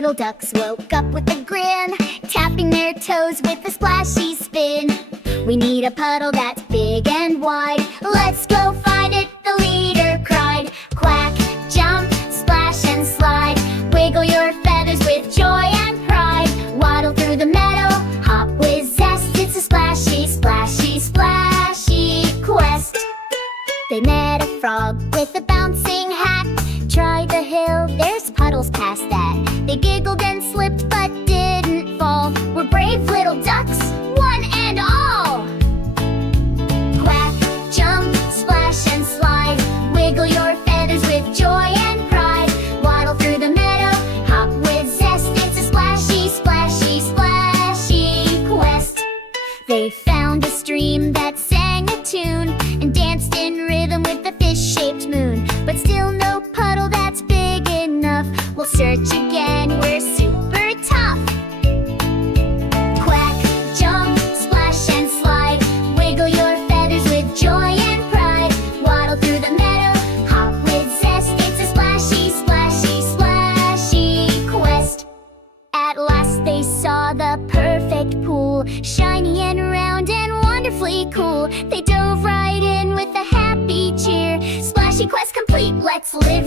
little ducks woke up with a grin, tapping their toes with a splashy spin. We need a puddle that's big and wide. Let's go find it, the leader cried. Quack, jump, splash and slide. Wiggle your feathers with joy and pride. Waddle through the meadow, hop with zest. It's a splashy, splashy, splashy quest. They met a frog with a bouncing hat. Try the hill, there's puddles past that. They giggled and slipped but didn't fall. We're brave little ducks, one and all. Quack, jump, splash and slide. Wiggle your feathers with joy and pride. Waddle through the meadow, hop with zest. It's a splashy, splashy, splashy quest. They found a stream that sang a tune and danced in rhythm with the fish-shaped moon. But still no puddle that's big enough. We'll search again, we're super tough. Quack, jump, splash and slide. Wiggle your feathers with joy and pride. Waddle through the meadow, hop with zest. It's a splashy, splashy, splashy quest. At last they saw the perfect pool, shiny and round and wonderfully cool. They dove right in with a happy cheer. Splashy quest complete, let's live